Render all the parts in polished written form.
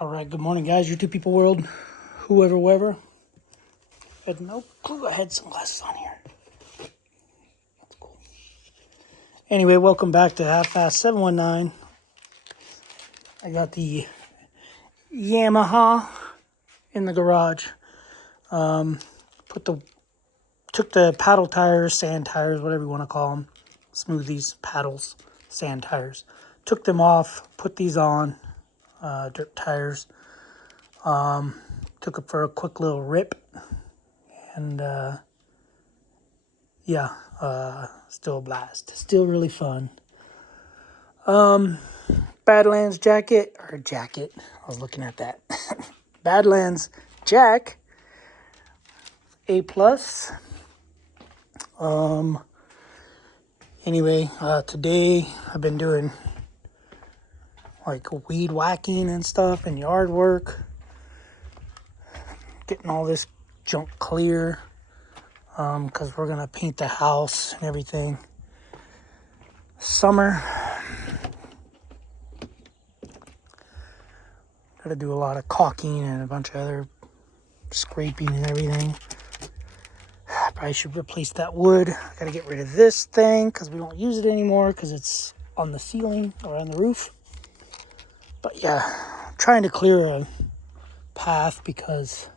All right, good morning, guys. YouTube people world, whoever, wherever. I had no clue I had sunglasses on here. That's cool. Anyway, welcome back to Half Fast 719. I got the Yamaha in the garage. Took the paddle tires, sand tires, whatever you want to call them, smoothies, paddles, sand tires. Took them off, put these on, dirt tires. Took it for a quick little rip, and still a blast. Still really fun. Badlands jacket. I was looking at that. Badlands Jack. A+. Anyway, today I've been doing like weed whacking and stuff and yard work. Getting all this junk clear. Because we're going to paint the house and everything. Summer. Got to do a lot of caulking and a bunch of other scraping and everything. Probably should replace that wood. Got to get rid of this thing because we don't use it anymore because it's on the ceiling or on the roof. But yeah, I'm trying to clear a path because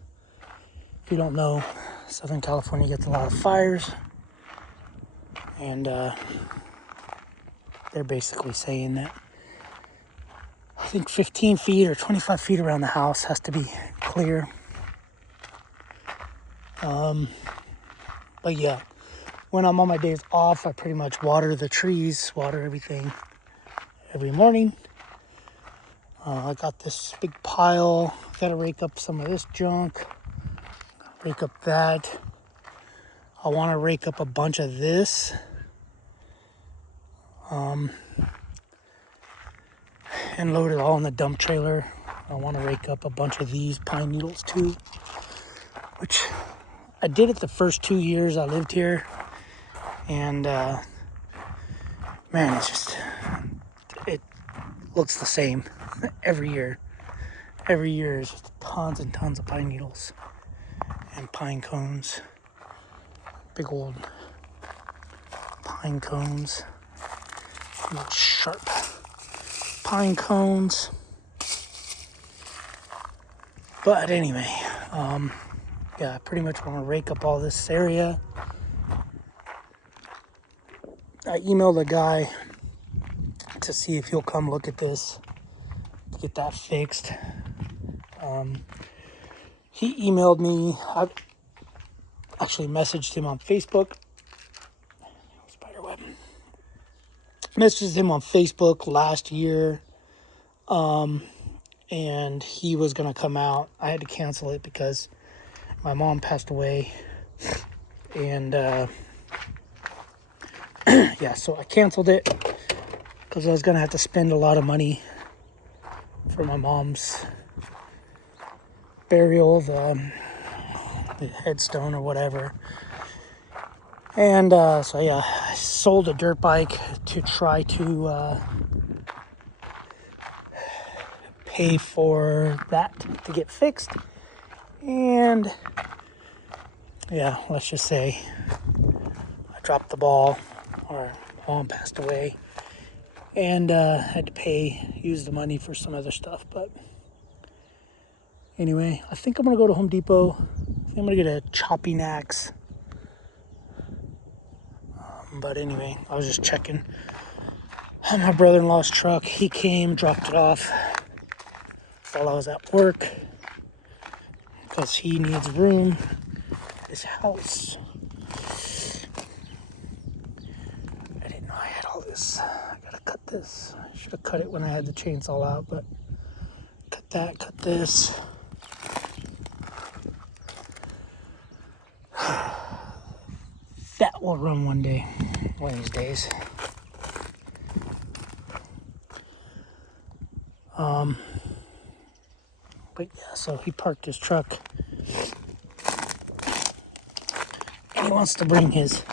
if you don't know, Southern California gets a lot of fires. And they're basically saying that I think 15 feet or 25 feet around the house has to be clear. But yeah, when I'm on my days off, I pretty much water the trees, water everything every morning. I got this big pile. Got to rake up some of this junk. Rake up that. I want to rake up a bunch of this. And load it all in the dump trailer. I want to rake up a bunch of these pine needles too, which I did it the first 2 years I lived here. And man, it looks the same every year. Every year is just tons and tons of pine needles and pine cones. Big old pine cones. Little sharp pine cones. But anyway, I pretty much want to rake up all this area. I emailed a guy to see if he'll come look at this, to get that fixed. He emailed me. I actually messaged him on Facebook. Spiderweb. Messaged him on Facebook last year. And he was going to come out. I had to cancel it because my mom passed away. And so I canceled it because I was going to have to spend a lot of money for my mom's burial, the headstone or whatever. And I sold a dirt bike to try to pay for that to get fixed. And yeah, let's just say I dropped the ball, or mom passed away, and had to use the money for some other stuff. But anyway, I think I'm gonna go to Home Depot. I think I'm gonna get a chopping axe. But anyway, I was just checking on my brother-in-law's truck. He came, dropped it off while I was at work because he needs room at his house. I didn't know I had all this. I gotta cut this. I should have cut it when I had the chainsaw out, but cut that, cut this. That will run one of these days. But yeah, so he parked his truck. And he wants to bring he's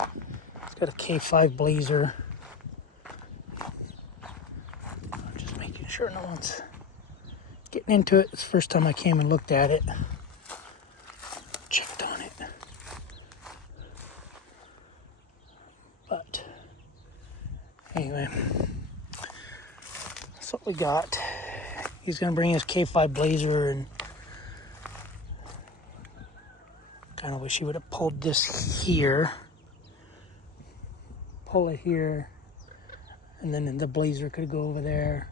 got a K5 Blazer. I'm just making sure no one's getting into it. It's the first time I came and looked at it. Checked on it. But anyway, that's what we got. He's gonna bring his K5 Blazer, and kind of wish he would have pulled this here. Pull it here, and then the Blazer could go over there.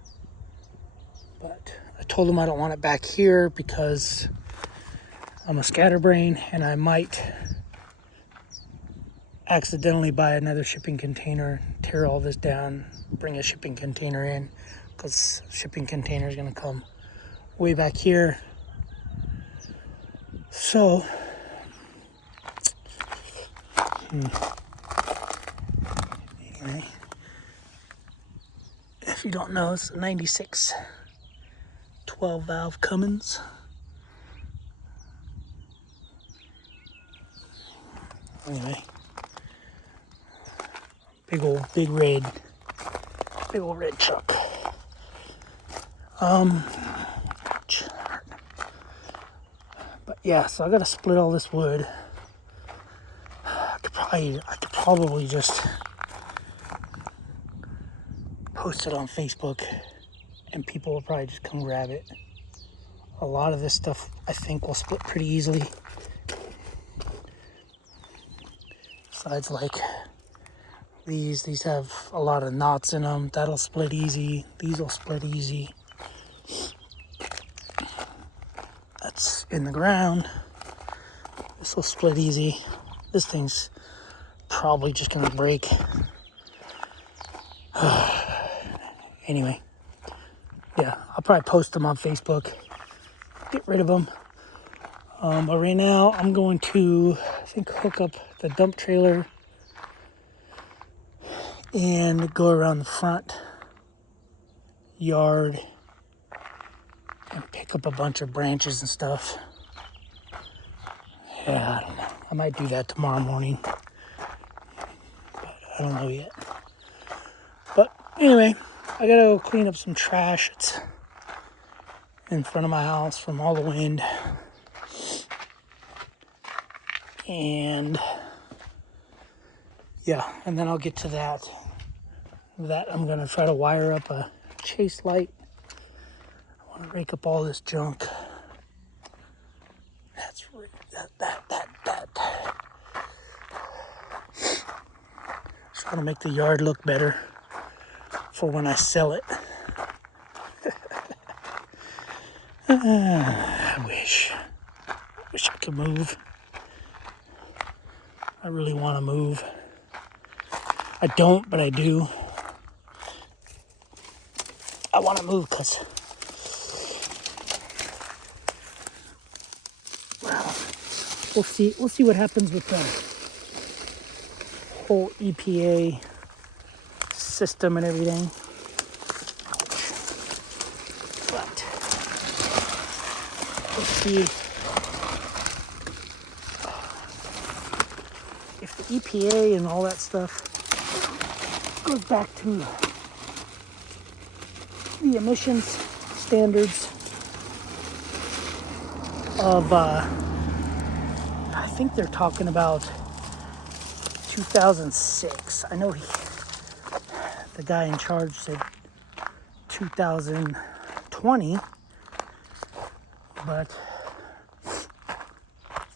But I told him I don't want it back here because I'm a scatterbrain and I might accidentally buy another shipping container, tear all this down, bring a shipping container in, because shipping container is going to come way back here. So anyway, if you don't know, it's a 96 12 valve Cummins. Anyway, big old red truck. But yeah, so I gotta split all this wood. I could probably just post it on Facebook and people will probably just come grab it. A lot of this stuff I think will split pretty easily. Besides, like these have a lot of knots in them. That'll split easy. These will split easy. That's in the ground. This will split easy. This thing's probably just gonna break. Anyway, yeah, I'll probably post them on Facebook. Get rid of them. But right now, I'm going to, I think, hook up the dump trailer and go around the front yard and pick up a bunch of branches and stuff. Yeah, I don't know. I might do that tomorrow morning. But I don't know yet. But anyway, I gotta go clean up some trash. It's in front of my house from all the wind. And yeah, and then I'll get to that. I'm gonna try to wire up a chase light. I want to rake up all this junk. That's that. Just want to make the yard look better for when I sell it. I wish I could move. I really want to move. I don't, but I do. I want to move because, well, we'll see. We'll see what happens with the whole EPA system and everything. But we'll see if the EPA and all that stuff goes back to the emissions standards of, I think they're talking about 2006. I know the guy in charge said 2020, but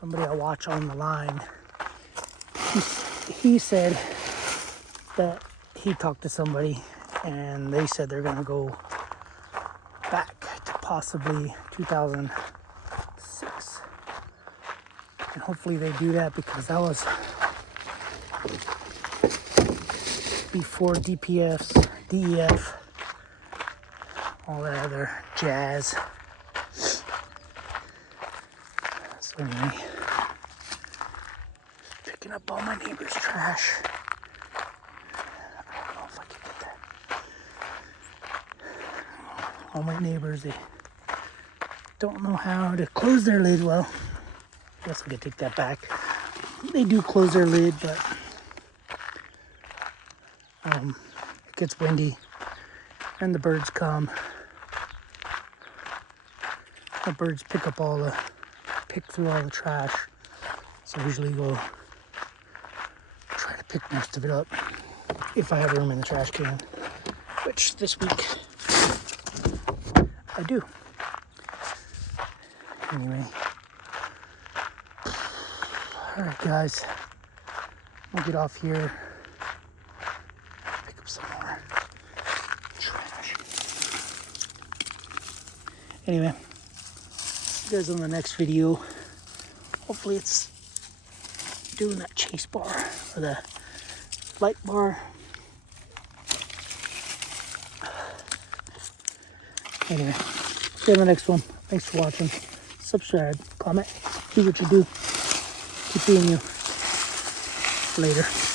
somebody I watch on the line, he said that he talked to somebody and they said they're gonna go back to possibly 2006, and hopefully they do that because that was before DEF, all that other jazz. So anyway, picking up all my neighbor's trash. I don't know if I can get that. All my neighbors, they don't know how to close their lid well. I guess I could take that back. They do close their lid, but it gets windy and the birds come. The birds pick through all the trash. So I usually go try to pick most of it up if I have room in the trash can, which this week I do. Anyway, alright guys, I'll get off here, pick up some more trash. Anyway, see you guys on the next video. Hopefully it's doing that chase bar or the light bar. Anyway, see you on the next one. Thanks for watching. Subscribe, comment, do what you do. Keep being you. Later.